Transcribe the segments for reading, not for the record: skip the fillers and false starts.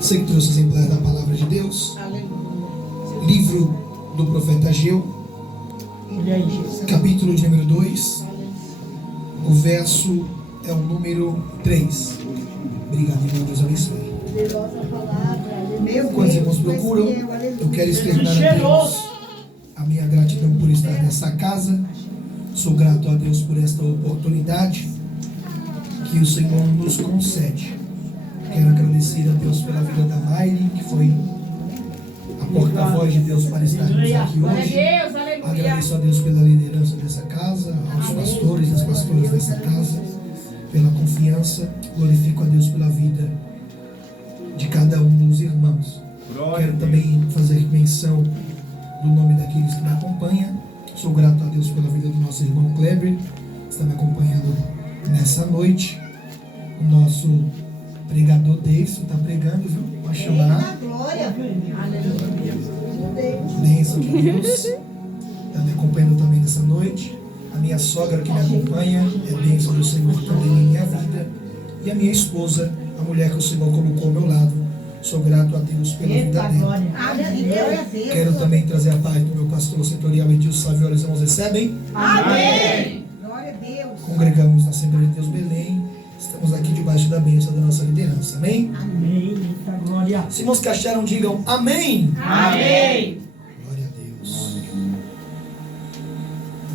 Você que trouxe o exemplar da palavra de Deus. Aleluia. Livro do profeta Ageu, capítulo de número 2. O verso é o número 3. Obrigado, irmão. Deus abençoe. Quando os irmãos procuram, eu quero externar a Deus a minha gratidão por estar nessa casa. Sou grato a Deus por esta oportunidade que o Senhor nos concede. Quero agradecer a Deus pela vida da Mayri, que foi a porta-voz de Deus para estarmos aqui hoje. Agradeço a Deus pela liderança dessa casa, aos pastores e as pastoras dessa casa, pela confiança. Glorifico a Deus pela vida de cada um dos irmãos. Quero também fazer menção do nome daqueles que me acompanham. Sou grato a Deus pela vida do nosso irmão Kleber, que está me acompanhando nessa noite. O nosso pregador Deison está pregando, viu? Pode chamar. Glória. Bênção de Deus. Está me acompanhando também nessa noite. A minha sogra que me acompanha é bênção do Senhor também em minha vida. E a minha esposa, a mulher que o Senhor colocou ao meu lado. Sou grato a Deus pela vida dela. Quero também trazer a paz do meu pastor setorial Edilson Saviola. Os irmãos recebem? Amém. Glória a Deus. Congregamos na Assembleia de Deus Belém. Estamos aqui debaixo da bênção da nossa liderança. Amém? Amém. Glória. Se irmãos que acharam, digam amém. Amém. Glória a Deus.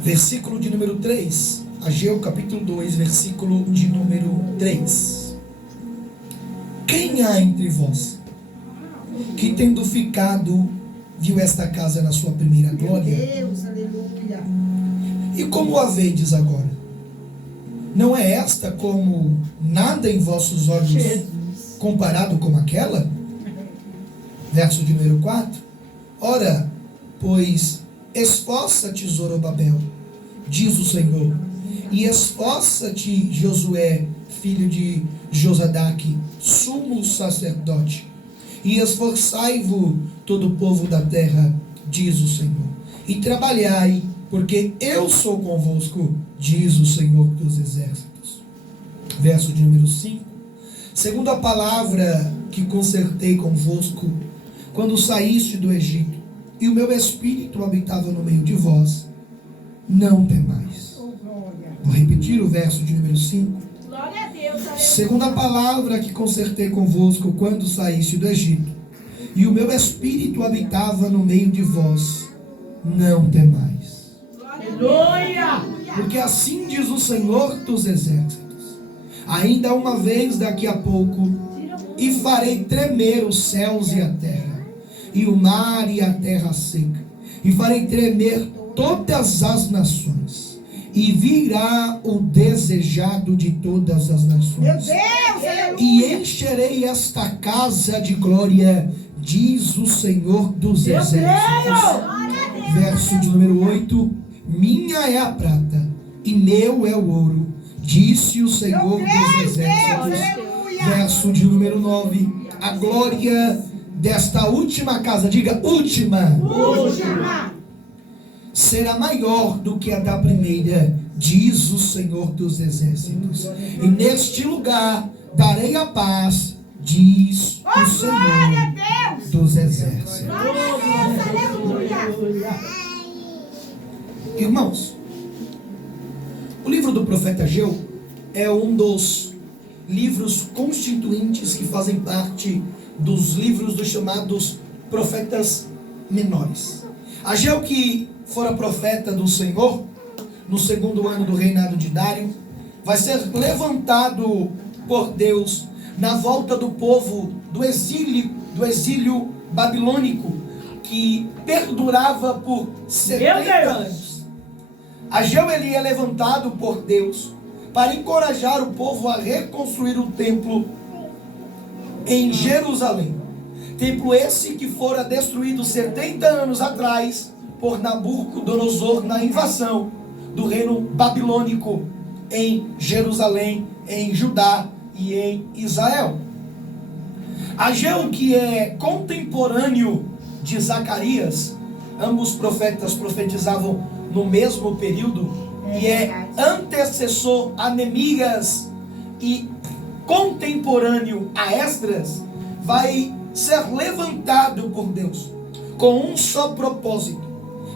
Versículo de número 3. Ageu capítulo 2, versículo de número 3. Quem há entre vós que, tendo ficado, viu esta casa na sua primeira glória? Deus, aleluia. E como a vedes agora? Não é esta como nada em vossos olhos comparado com aquela? Verso de número 4. Ora, pois, esforça-te, Zorobabel, diz o Senhor, e esforça-te, Josué, filho de Josadaque, sumo sacerdote, e esforçai-vos todo o povo da terra, diz o Senhor, e trabalhai, porque eu sou convosco, diz o Senhor dos exércitos. Verso de número 5. Segundo a palavra que concertei convosco, quando saíste do Egito, e o meu espírito habitava no meio de vós, não temais. Vou repetir o verso de número 5. Glória a Deus. Segundo a palavra que concertei convosco quando saíste do Egito, e o meu espírito habitava no meio de vós, não temais. Aleluia. Porque assim diz o Senhor dos exércitos: ainda uma vez daqui a pouco, e farei tremer os céus e a terra, e o mar e a terra seca, e farei tremer todas as nações, e virá o desejado de todas as nações. Meu Deus, aleluia. E encherei esta casa de glória, diz o Senhor dos exércitos. Verso de número 8. Minha é a prata, e meu é o ouro, disse o Senhor dos exércitos. Verso de número 9. A glória desta última casa, diga última, será maior do que a da primeira, diz o Senhor dos exércitos. E neste lugar darei a paz, diz o Senhor dos exércitos. Irmãos, o livro do profeta Ageu é um dos livros constituintes que fazem parte dos livros dos chamados profetas menores. Ageu, que fora profeta do Senhor no segundo ano do reinado de Dário, vai ser levantado por Deus na volta do povo do exílio babilônico, que perdurava por 70 anos. Ageu, ele é levantado por Deus para encorajar o povo a reconstruir o templo em Jerusalém. Templo esse que fora destruído 70 anos atrás por Nabucodonosor na invasão do reino babilônico em Jerusalém, em Judá e em Israel. Ageu, que é contemporâneo de Zacarias, ambos profetas profetizavam no mesmo período, e é antecessor a Neemias e contemporâneo a Esdras, vai ser levantado por Deus com um só propósito: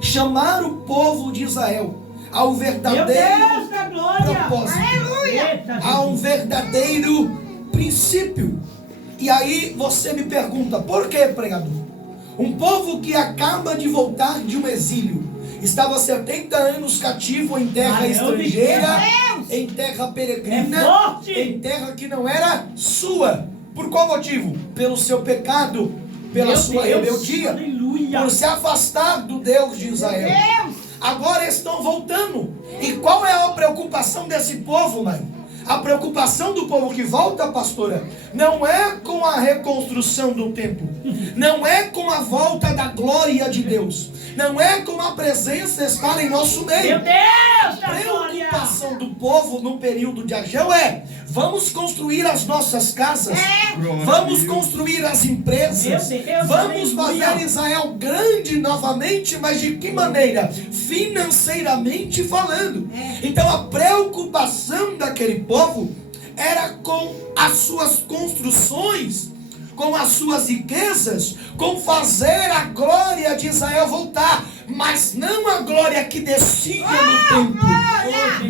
chamar o povo de Israel ao Meu verdadeiro Deus da glória. propósito, Eita, a um Jesus. verdadeiro princípio. E aí você me pergunta, por que, pregador? Um povo que acaba de voltar de um exílio, estava 70 anos cativo em terra estrangeira, em terra peregrina, É forte. em terra que não era sua. Por qual motivo? Pelo seu pecado, pela Meu sua Deus, rebeldia, aleluia. por se afastar do Deus de Israel. Agora estão voltando. E qual é a preocupação desse povo, mãe? A preocupação do povo que volta, pastora, não é com a reconstrução do templo, não é com a volta da glória de Deus, não é com a presença estar em nosso meio. Meu Deus A da glória. preocupação do povo no período de Ageu é: vamos construir as nossas casas, vamos construir as empresas, Meu Deus, vamos aleluia. fazer Israel grande novamente, mas de que maneira? Financeiramente falando. Então a preocupação daquele povo era com as suas construções, com as suas riquezas, com fazer a glória de Israel voltar, mas não a glória que descia no templo,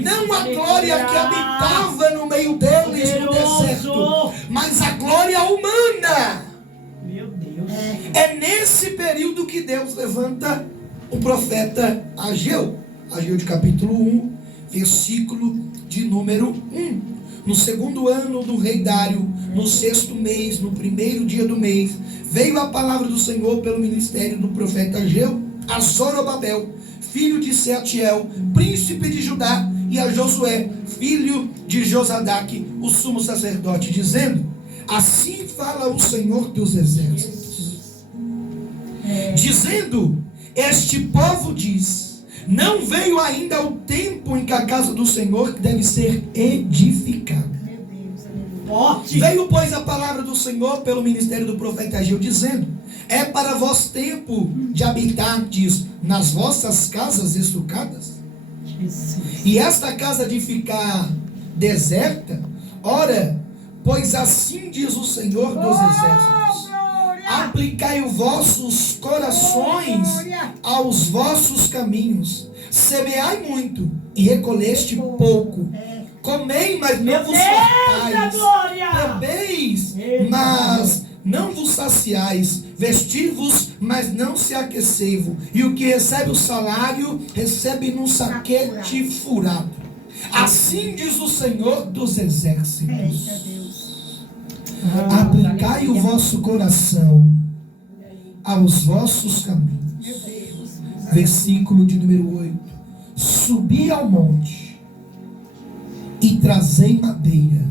não a glória que habitava no meio deles no deserto, mas a glória humana. Meu Deus. É nesse período que Deus levanta o profeta Ageu. Ageu de capítulo 1, versículo de número 1. No segundo ano do rei Dário, no sexto mês, no primeiro dia do mês, veio a palavra do Senhor pelo ministério do profeta Ageu a Zorobabel, filho de Sealtiel, príncipe de Judá, e a Josué, filho de Josadaque, o sumo sacerdote, dizendo: assim fala o Senhor dos exércitos, dizendo: este povo diz, não veio ainda o tempo em que a casa do Senhor deve ser edificada. Forte. Veio, pois, a palavra do Senhor pelo ministério do profeta Ageu, dizendo: é para vós tempo de habitardes nas vossas casas estucadas, Jesus. e esta casa de ficar deserta? Ora, pois assim diz o Senhor dos exércitos: aplicai os vossos corações aos vossos caminhos, semeai muito e recolheste pouco, comei, mas não vos Deus da fartais, glória. bebeis, mas não vos saciais, vestivos, mas não se aquecei-vos, e o que recebe o salário, recebe num saquete furado. Assim diz o Senhor dos exércitos: aplicai o vosso coração aos vossos caminhos. Versículo de número 8: subi ao monte e trazei madeira,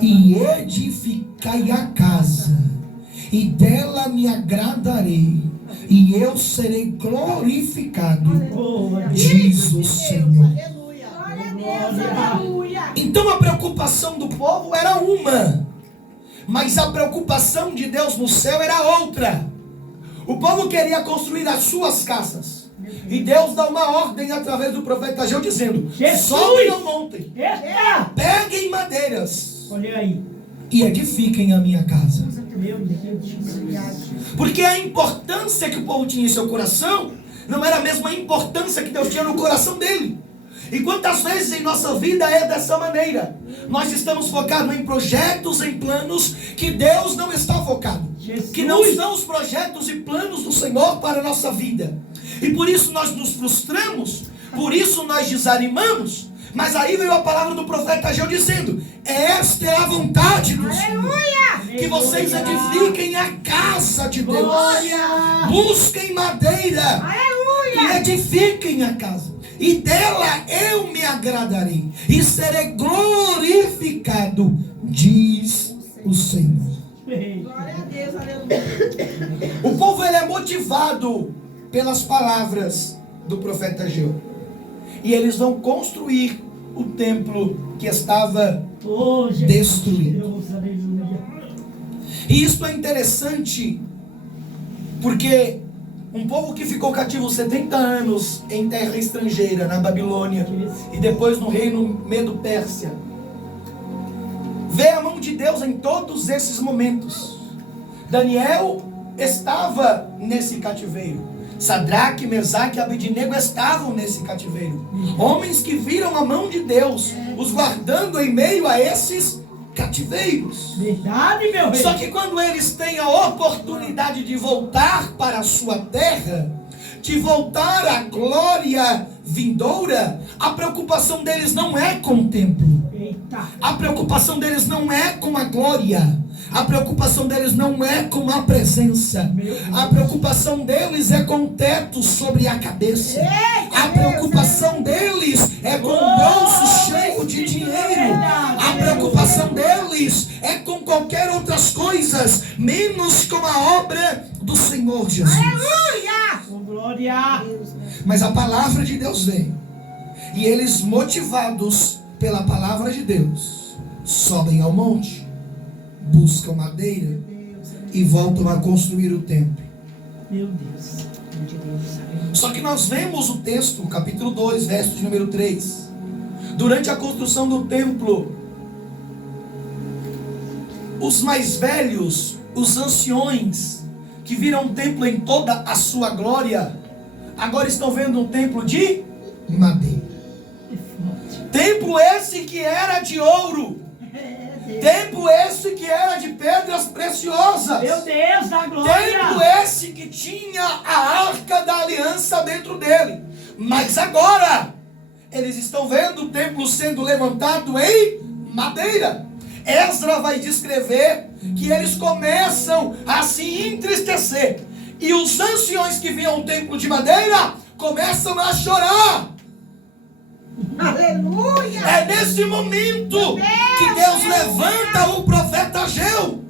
e edificai a casa, e dela me agradarei, e eu serei glorificado, diz o Senhor. Então a preocupação do povo era uma, mas a preocupação de Deus no céu era outra. O povo queria construir as suas casas, e Deus dá uma ordem através do profeta Ageu, dizendo: sobem ao monte, Eita. peguem madeiras Olha aí. e edifiquem a minha casa. Meu Deus. Porque a importância que o povo tinha em seu coração não era a mesma importância que Deus tinha no coração dele. E quantas vezes em nossa vida é dessa maneira? Nós estamos focados em projetos, em planos que Deus não está focado, que não são os projetos e planos do Senhor para a nossa vida. E por isso nós nos frustramos, por isso nós desanimamos. Mas aí veio a palavra do profeta Ageu dizendo: esta é a vontade do Senhor, que vocês edifiquem a casa de Deus, busquem madeira e edifiquem a casa, e dela eu me agradarei e serei glorificado, diz o Senhor. Glória a Deus, aleluia. O povo, ele é motivado pelas palavras do profeta Ageu, e eles vão construir o templo que estava destruído. Deus, aleluia. E isso é interessante, porque um povo que ficou cativo 70 anos em terra estrangeira, na Babilônia, e depois no reino Medo-Pérsia, vê a mão de Deus em todos esses momentos. Daniel estava nesse cativeiro. Sadraque, Mesaque e Abednego estavam nesse cativeiro. Homens que viram a mão de Deus os guardando em meio a esses cativeiros. Verdade, meu rei. Só que quando eles têm a oportunidade de voltar para a sua terra, de voltar à glória vindoura, a preocupação deles não é com o templo. Eita. A preocupação deles não é com a glória. A preocupação deles não é com a presença. A preocupação deles é com o teto sobre a cabeça. A preocupação deles é com o bolso cheio de dinheiro. A preocupação deles é com qualquer outras coisas, menos com a obra do Senhor Jesus. Oh, glória. Mas a palavra de Deus vem, e eles, motivados pela palavra de Deus, sobem ao monte, buscam madeira e voltam a construir o templo. Meu Deus. Só que nós vemos o texto, capítulo 2, verso de número 3. Durante a construção do templo, os mais velhos, os anciões, que viram o templo em toda a sua glória, agora estão vendo um templo de madeira. Templo esse que era de ouro. Templo esse que era de pedras preciosas. Meu Deus da glória. Templo esse que tinha a arca da aliança dentro dele. Mas agora, eles estão vendo o templo sendo levantado em madeira. Esdra vai descrever que eles começam a se entristecer. E os anciões que viam o templo de madeira começam a chorar. Aleluia! É nesse momento que Deus levanta o profeta Ageu.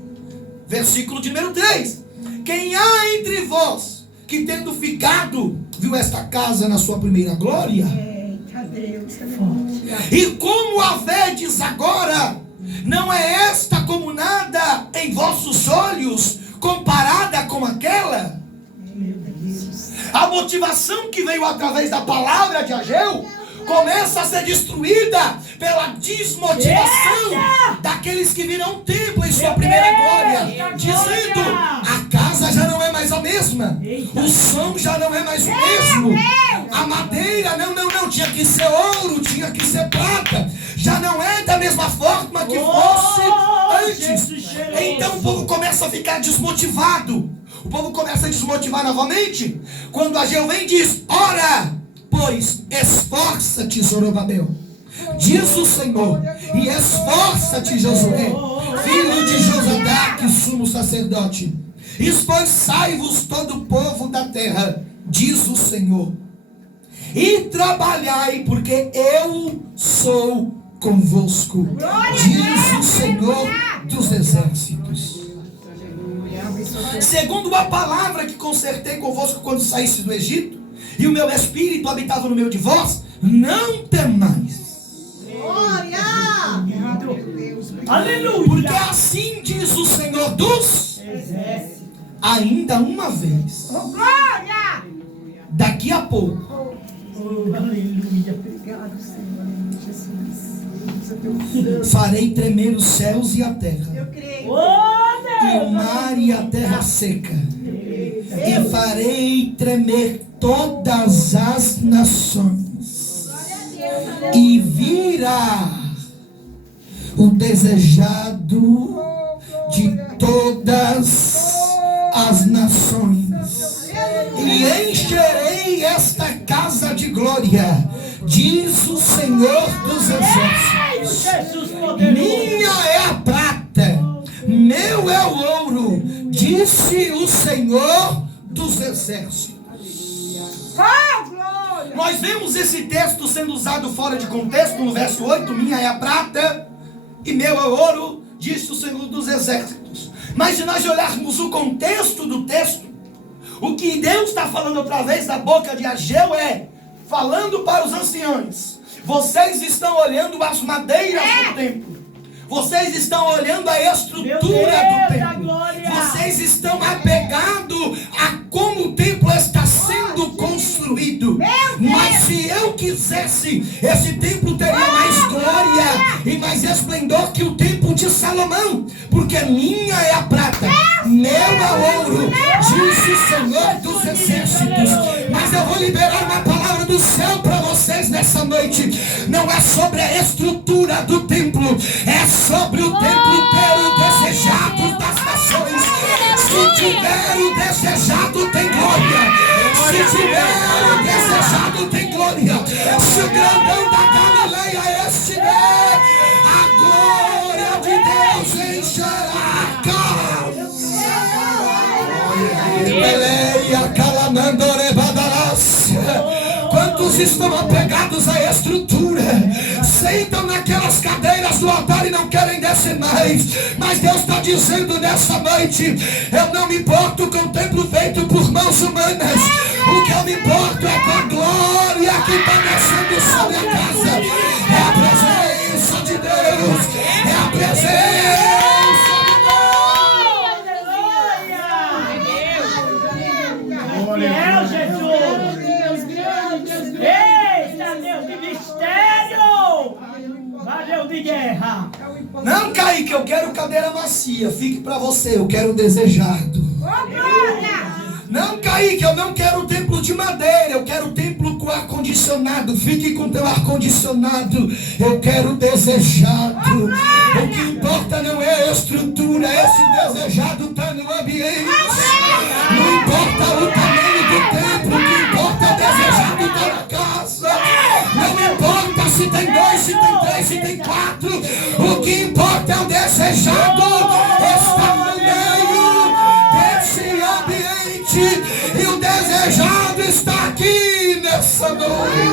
Versículo de número 3. Quem há entre vós que, tendo ficado, viu esta casa na sua primeira glória? Eita Deus, aleluia. E como a vedes agora, não é esta como nada em vossos olhos, comparada com aquela? Meu Deus. A motivação que veio através da palavra de Ageu começa a ser destruída pela desmotivação daqueles que viram o templo em sua primeira glória, dizendo: a casa já não é mais a mesma, o som já não é mais o mesmo, a madeira não, tinha que ser ouro, tinha que ser prata, já não é da mesma forma que fosse antes. Então o povo começa a ficar desmotivado. O povo começa a desmotivar novamente quando Ageu vem e diz: ora, pois esforça-te, Zorobabel, diz o Senhor, e esforça-te, Josué, filho de Josadaque, sumo sacerdote, esforçai-vos todo o povo da terra, diz o Senhor, e trabalhai, porque eu sou convosco, diz o Senhor dos exércitos. Segundo a palavra que concertei convosco quando saísse do Egito, e o meu espírito habitava no meio de vós, não temais. Glória! Aleluia. Porque assim diz o Senhor dos Exército. ainda uma vez, Oh, glória! daqui a pouco, Oh, aleluia. Obrigado, Senhor Jesus. farei tremer os céus e a terra, Eu creio. Oh, e o Deus. mar e a terra seca, e farei tremer todas as nações, e virá o desejado de todas as nações, e encherei esta casa de glória, diz o Senhor dos exércitos. Jesus poderoso. Minha é a prata, meu é o ouro, disse o Senhor dos exércitos. Oh, glória! Nós vemos esse texto sendo usado fora de contexto no verso 8, minha é a prata e meu é o ouro, disse o Senhor dos exércitos. Mas se nós olharmos o contexto do texto, o que Deus está falando através da boca de Ageu é, falando para os anciões: vocês estão olhando as madeiras do templo, vocês estão olhando a estrutura do templo, vocês estão apegados a como o templo está sendo construído. Mas se eu quisesse, esse templo teria mais glória e mais esplendor que o templo de Salomão, porque minha é a prata, meu é ouro, diz o Senhor dos Exércitos. Mas eu vou liberar uma palavra do céu para vocês nessa noite. Não é sobre a estrutura do templo, é sobre o templo ter o desejado das nações. Se tiver o desejado, tem glória. Se tiver o desejado, tem glória. Se o grandão da Galileia estiver, a glória de Deus encherá a casa. Eleia calamandore badalácia. Quantos estão apegados à estrutura, sentam naquelas cadeiras do altar e não querem descer mais? Mas Deus está dizendo nessa noite: eu não me importo com o templo feito por mãos humanas. O que eu me importo é com a glória que está descendo sobre a casa. É a presença de Deus. É a presença. Fiel Jesus! Eita, Deus de mistério! Valeu de guerra! Não, Kaique, eu quero cadeira macia. Fique para você, eu quero desejado. Não, Kaique, eu não quero templo de madeira. Eu quero templo com ar-condicionado. Fique com teu ar-condicionado. Eu quero desejado. O que importa não é a estrutura. Esse desejado está no ambiente. Não importa o tamanho do templo. O que importa é desejado está na casa. Não importa se tem 2, se tem 3, se tem 4. O que importa é o desejado estar no meio desse ambiente. E o desejado está aqui nessa noite.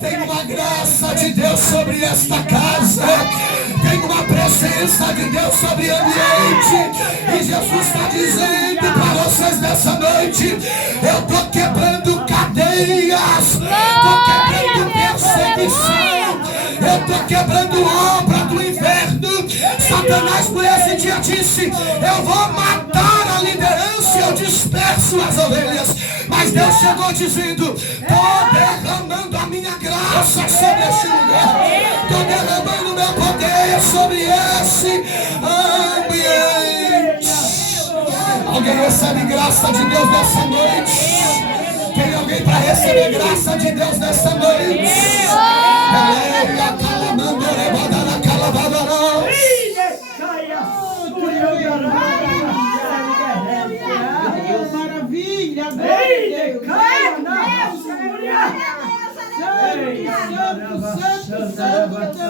Tem uma graça de Deus sobre esta casa. Tem uma presença de Deus sobre o ambiente. E Jesus está dizendo para vocês nessa noite: eu estou quebrando cadeias, estou quebrando perseguição, eu estou quebrando obra do inferno. Satanás por esse dia disse: eu vou matar a liderança, eu disperso as ovelhas. Mas Deus chegou dizendo: estou derramando a minha graça sobre este lugar, estou derramando meu poder sobre esse ambiente. Alguém recebe graça de Deus nessa noite? Tem alguém para receber graça de Deus nessa noite? Maravilha!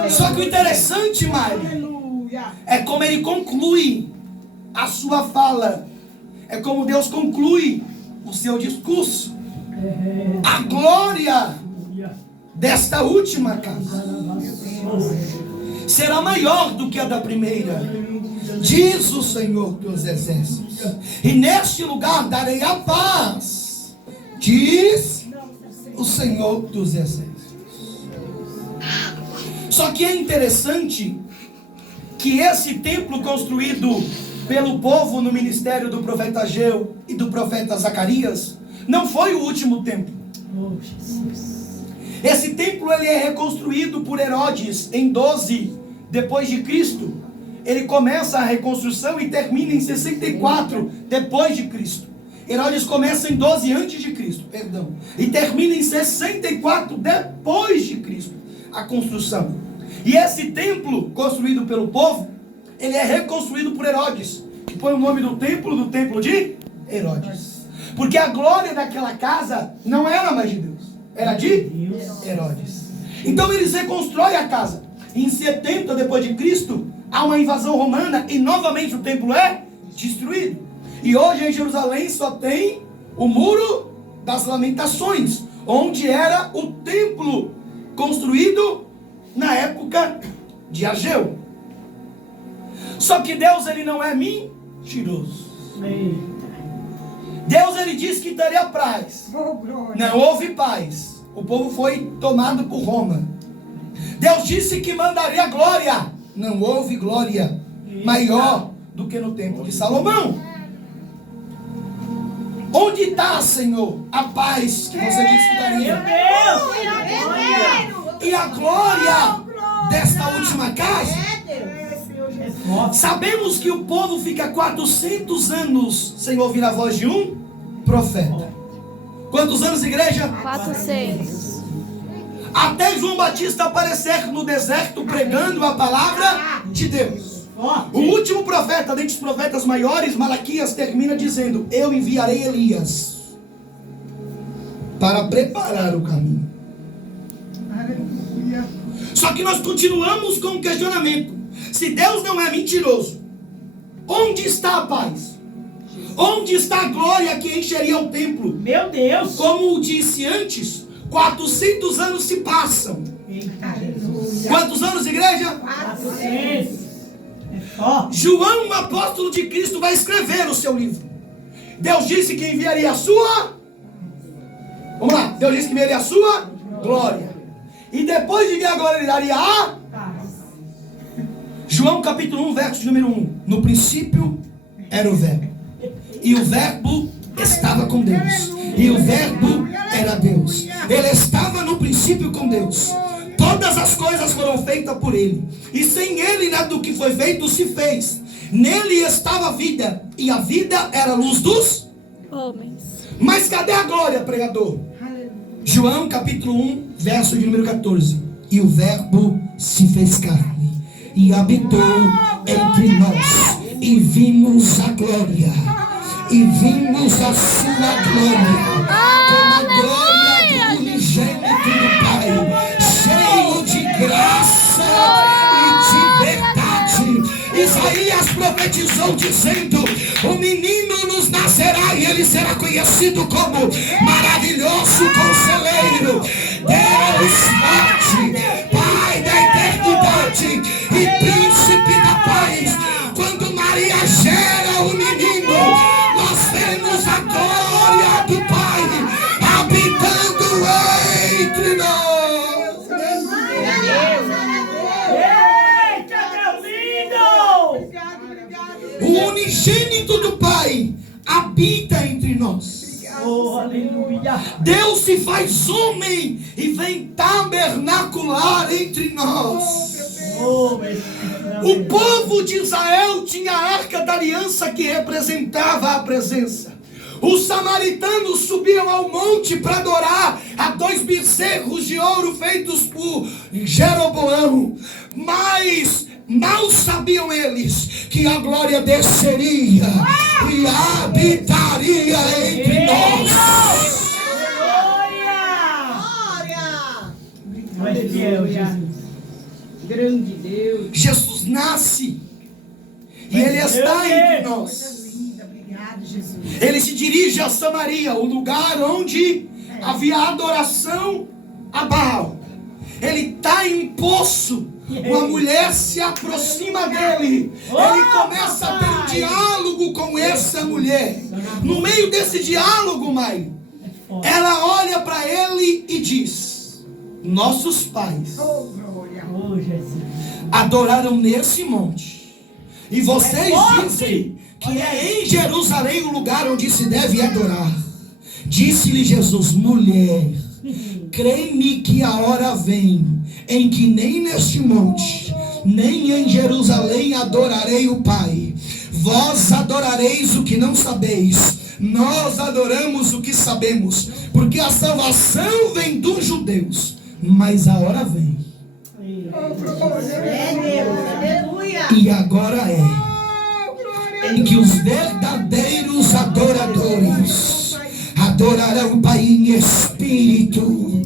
Só que o interessante, Mari, é como ele conclui a sua fala. É como Deus conclui o seu discurso. A glória desta última casa será maior do que a da primeira, diz o Senhor dos Exércitos. E neste lugar darei a paz, diz o Senhor dos Exércitos. Só que é interessante que esse templo construído pelo povo no ministério do profeta Ageu e do profeta Zacarias não foi o último templo. Esse templo ele é reconstruído por Herodes em 12 depois de Cristo. Ele começa a reconstrução e termina em 64 depois de Cristo. Herodes começa em 12 antes de Cristo, perdão, e termina em 64 depois de Cristo a construção. E esse templo construído pelo povo, ele é reconstruído por Herodes, que põe o nome do templo de Herodes. Porque a glória daquela casa não era mais de Deus, era de Herodes. Então eles reconstroem a casa. Em 70 depois de Cristo, há uma invasão romana e novamente o templo é destruído. E hoje em Jerusalém só tem o Muro das Lamentações, onde era o templo construído na época de Ageu. Só que Deus ele não é mentiroso. Deus ele disse que daria paz. Não houve paz. O povo foi tomado por Roma. Deus disse que mandaria glória. Não houve glória maior do que no templo de Salomão. Onde está, Senhor, a paz que você disse que daria? Meu Deus! E a glória desta última casa. É forte. Sabemos que o povo fica 400 anos sem ouvir a voz de um profeta. Quantos anos, igreja? 400. Até João Batista aparecer no deserto pregando a palavra de Deus. O último profeta, dentre os profetas maiores, Malaquias, termina dizendo: eu enviarei Elias para preparar o caminho. Só que nós continuamos com o questionamento: se Deus não é mentiroso, onde está a paz? Onde está a glória que encheria o templo? Meu Deus. Como disse antes, 400 anos se passam. Eita, Jesus. Quantos anos, igreja? 400. É forte. João, o apóstolo de Cristo, vai escrever o seu livro. Deus disse que enviaria a sua... Vamos lá. Deus disse que enviaria a sua glória. E depois de enviar a glória, ele daria a... João capítulo 1, verso de número 1. No princípio era o verbo. E o verbo estava com Deus. E o verbo era Deus. Ele estava no princípio com Deus. Todas as coisas foram feitas por ele. E sem ele nada do que foi feito se fez. Nele estava a vida. E a vida era a luz dos Homens. Mas cadê a glória, pregador? João capítulo 1, verso de número 14. E o verbo se fez carne e habitou entre nós. E vimos a glória. E vimos a sua glória. Como a glória do unigênito do Pai, cheio de graça e de verdade. Isaías profetizou dizendo: o menino nos nascerá e ele será conhecido como maravilhoso conselheiro, Deus forte, Pai da eternidade e príncipe da paz. Quando Maria gera o menino, nós vemos a glória do Pai habitando entre nós. Eita, Deus lindo! O unigênito do Pai habita entre nós. Oh, aleluia. Deus se faz homem e vem tabernacular entre nós. Oh, meu O povo de Israel tinha a arca da aliança que representava a presença. Os samaritanos subiam ao monte para adorar a 2 bezerros de ouro feitos por Jeroboão. Mas mal sabiam eles que a glória desceria e habitaria entre nós. Glória! Glória! Deus, Jesus. Grande Deus. Jesus nasce e Ele está entre nós. Coisa linda, obrigado, Jesus. Ele se dirige a Samaria, o lugar onde havia adoração a Baal. Ele está em um poço. Uma mulher se aproxima dele. Ele começa a ter um diálogo com essa mulher. No meio desse diálogo, Mai, ela olha para ele e diz: nossos pais Oh, glória. Oh, Jesus. adoraram nesse monte, e vocês dizem que é em Jerusalém o lugar onde se deve adorar. Disse-lhe Jesus: mulher, crê-me que a hora vem em que nem neste monte, nem em Jerusalém adorarei o Pai. Vós adorareis o que não sabeis, nós adoramos o que sabemos, porque a salvação vem dos judeus. Mas a hora vem, É Deus, aleluia. e agora em que os verdadeiros adoradores adorarão o Pai em espírito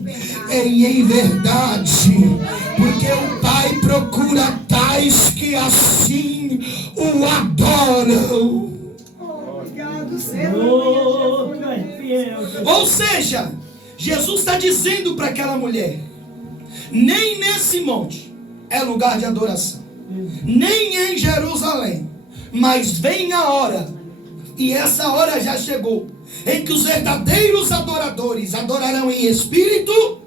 e em verdade, porque o Pai procura tais que assim o adoram. Obrigado, Oh, Senhor. tu és fiel, Jesus. Ou seja, Jesus está dizendo para aquela mulher: nem nesse monte é lugar de adoração, nem em Jerusalém, mas vem a hora, e essa hora já chegou, em que os verdadeiros adoradores adorarão em espírito.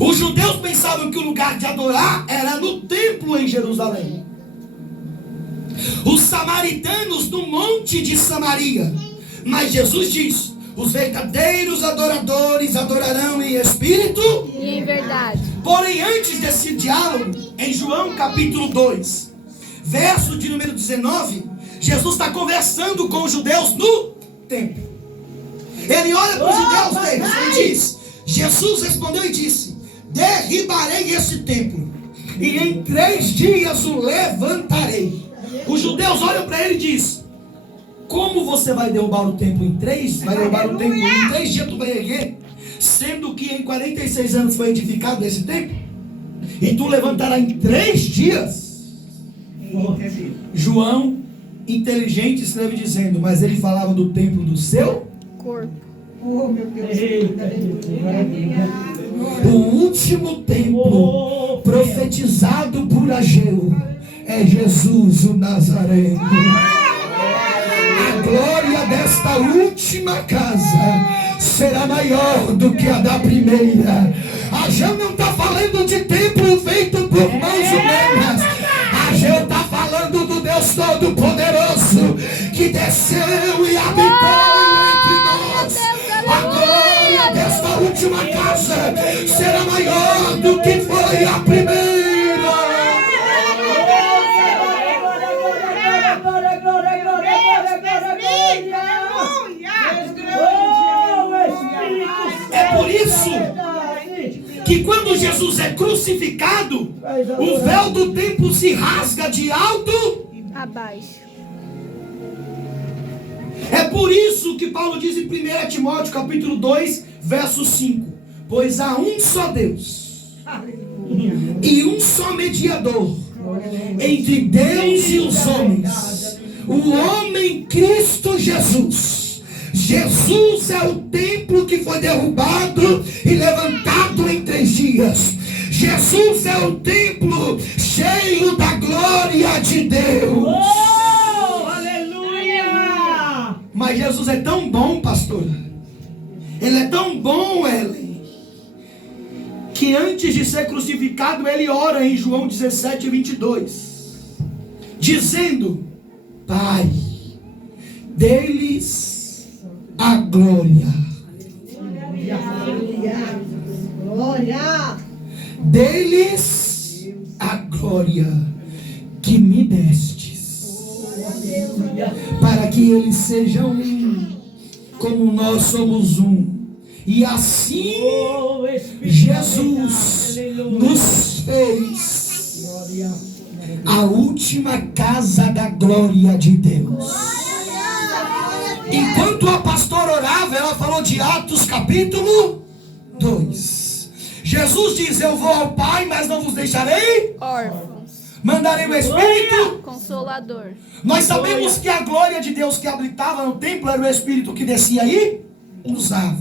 Os judeus pensavam que o lugar de adorar era no templo em Jerusalém. Os samaritanos no monte de Samaria. Mas Jesus diz: os verdadeiros adoradores adorarão em espírito e em verdade. Porém, antes desse diálogo, em João capítulo 2, verso de número 19, Jesus está conversando com os judeus no templo. Ele olha para os judeus deles e diz: Jesus respondeu e disse: derribarei esse templo, e em 3 dias o levantarei. Os judeus olham para ele e dizem: como você vai derrubar o templo em 3? Vai derrubar o templo em 3 dias, tu vai erguer? Sendo que em 46 anos foi edificado esse templo, e tu levantará em 3 dias. João, inteligente, escreve dizendo: mas ele falava do templo do seu Corpo. Oh, meu Deus. Eita, Jesus. o último templo profetizado por Ageu é Jesus o Nazareno. A glória desta última casa será maior do que a da primeira. Ageu não está falando de templo feito por mãos humanas. Ageu está falando do Deus Todo-Poderoso que desceu e habitou entre nós. A glória desta última casa será maior do que foi a primeira. É por isso que quando Jesus é crucificado, o véu do templo se rasga de alto. Abaixo. É por isso que Paulo diz em 1 Timóteo capítulo 2, verso 5: pois há um só Deus e um só mediador entre Deus e os homens, o homem Cristo Jesus. Jesus é o templo que foi derrubado e levantado em 3 dias. Jesus é o templo cheio da glória de Deus. Oh, aleluia! Mas Jesus é tão bom, pastor. Ele é tão bom, Ellen, que antes de ser crucificado, ele ora em João 17, 22, dizendo: Pai, dê-lhes a glória. Glória. Dê-lhes a glória que me destes, para que eles sejam um, como nós somos um. E assim Jesus nos fez a última casa da glória de Deus. Enquanto a pastora orava, ela falou de Atos capítulo 2. Jesus diz: eu vou ao Pai, mas não vos deixarei Órfãos. mandarei o Espírito Consolador. Nós sabemos que a glória de Deus que habitava no templo era o Espírito que descia aí e usava.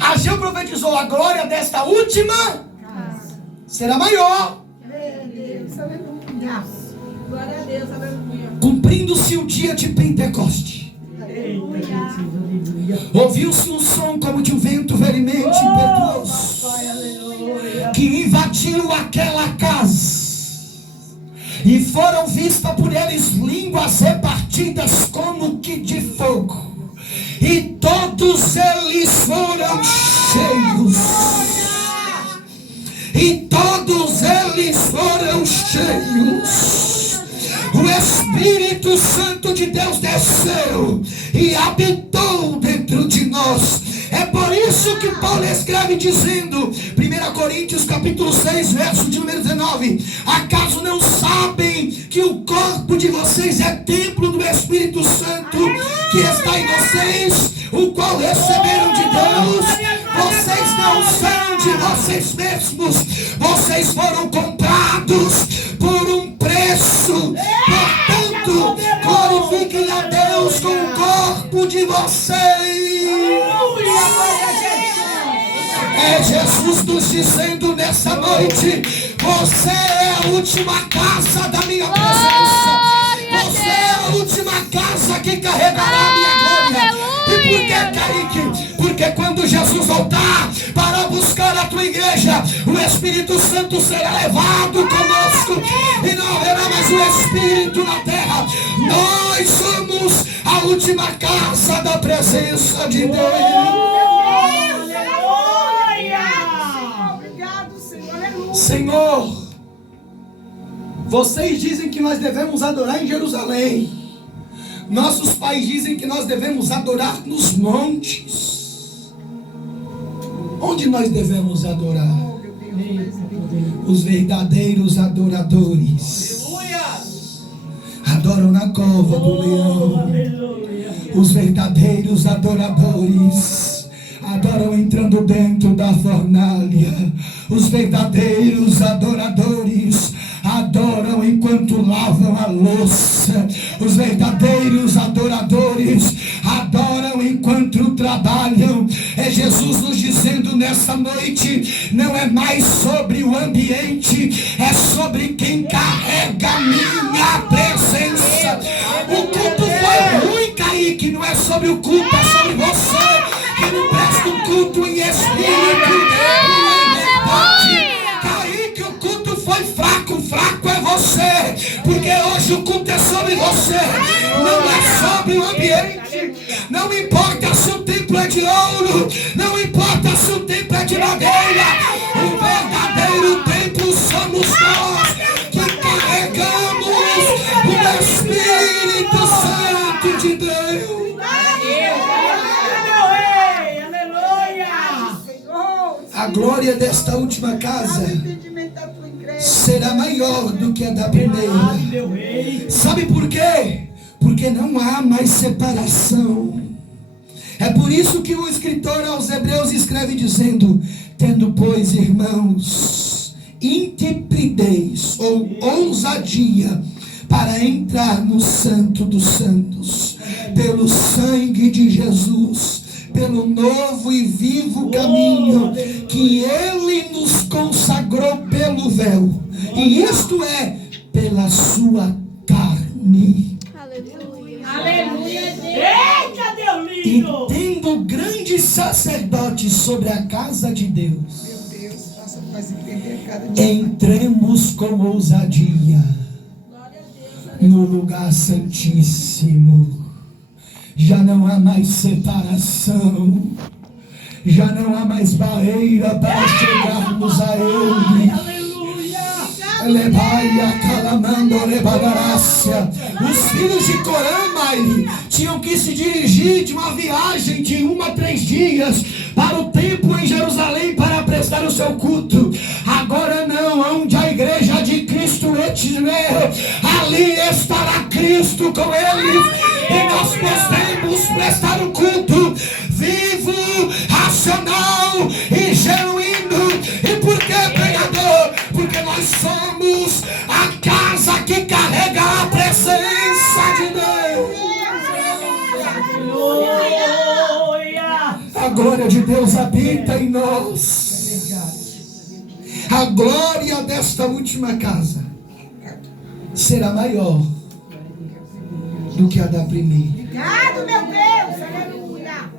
Ageu profetizou: a glória desta última será maior. Glória a Deus, aleluia. Cumprindo-se o dia de Pentecoste, ouviu-se um som como de um vento veemente e impetuoso, que invadiu aquela casa, e foram vistas por eles línguas repartidas como que de fogo, e todos eles foram cheios. E todos eles foram cheios. O Espírito Santo de Deus desceu e habitou dentro de nós. É por isso que Paulo escreve dizendo, 1 Coríntios capítulo 6, verso de número 19: acaso não sabem que o corpo de vocês é templo do Espírito Santo que está em vocês, o qual receberam de Deus? Vocês não são de vocês mesmos, vocês foram comprados por um preço. Portanto, glorifiquem a Deus com o corpo de vocês. É Jesus nos dizendo nessa noite: você é a última casa da minha presença. Você é a última casa que carregará a minha glória. E por que, Kaique? Porque quando Jesus voltar para buscar a tua igreja, o Espírito Santo será levado conosco e não haverá mais o Espírito na terra. Nós somos a última casa da presença de Deus. Aleluia! Senhor, vocês dizem que nós devemos adorar em Jerusalém. Nossos pais dizem que nós devemos adorar nos montes. Onde nós devemos adorar? Os verdadeiros adoradores adoram na cova do leão. Os verdadeiros adoradores adoram entrando dentro da fornalha. Os verdadeiros adoradores adoram enquanto lavam a louça. Os verdadeiros adoradores adoram enquanto trabalham. É Jesus nos dizendo nessa noite: não é mais sobre o ambiente, é sobre quem carrega a minha presença. O culto foi ruim, Kaique, não é sobre o culto, é sobre você que não presta o culto em espírito e em verdade. Kaique, o culto foi fraco, fraco é você, porque hoje o culto é sobre você, não é sobre o ambiente. Não importa se o templo é de ouro, não importa se o templo é de madeira, o verdadeiro templo somos nós que carregamos o Espírito Santo de Deus. A glória desta última casa será maior do que a da primeira. Sabe por quê? Porque não há mais separação. É por isso que o escritor aos Hebreus escreve dizendo: tendo, pois, irmãos, intrepidez ou ousadia para entrar no Santo dos Santos, pelo sangue de Jesus, pelo novo e vivo caminho que Ele nos consagrou pelo véu, e isto é, pela sua carne. Aleluia. Aleluia. Eita, Deus E lindo. tendo grande sacerdote sobre a casa de Deus, Meu Deus, faz entender cada dia. entremos com ousadia no lugar santíssimo. Já não há mais separação, já não há mais barreira para chegarmos a Ele. Os filhos de Corã, Maire, tinham que se dirigir de uma viagem de 1 a 3 dias para o templo em Jerusalém para prestar o seu culto. Agora não, onde a igreja de Cristo estiver, ali estará Cristo com eles, e nós podemos prestar o culto vivo, racional e genuíno. E por que, pregador? Porque nós somos a casa que carrega a presença de Deus. A glória de Deus habita em nós. A glória desta última casa será maior do que a da primeira. Obrigado, meu Deus, aleluia.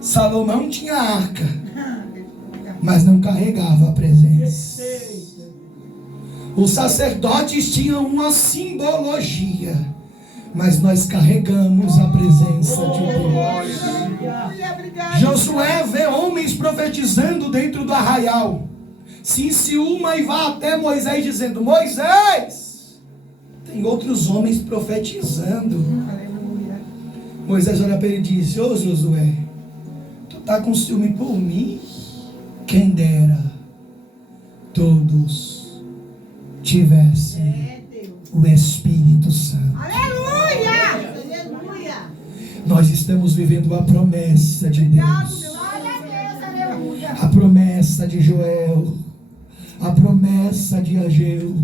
Salomão tinha arca, mas não carregava a presença. Os sacerdotes tinham uma simbologia, mas nós carregamos a presença de Deus. Aleluia, obrigado. Josué vê homens profetizando dentro do arraial, se enciuma e vai até Moisés dizendo: Moisés, tem outros homens profetizando. Aleluia. Moisés olha para ele e diz: ô Josué, tu está com ciúme por mim? Quem dera todos tivessem É Deus. o Espírito Santo. Aleluia. Aleluia. Nós estamos vivendo a promessa de Obrigado, Deus, meu Deus, aleluia. a promessa de Joel, a promessa de Ageu,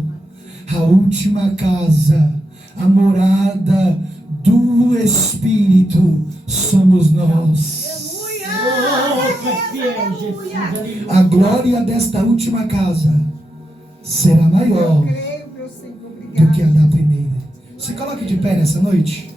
a última casa, a morada do Espírito somos nós. A glória desta última casa será maior Creio, meu Senhor, do obrigado. que a da primeira. Se coloque de pé nessa noite.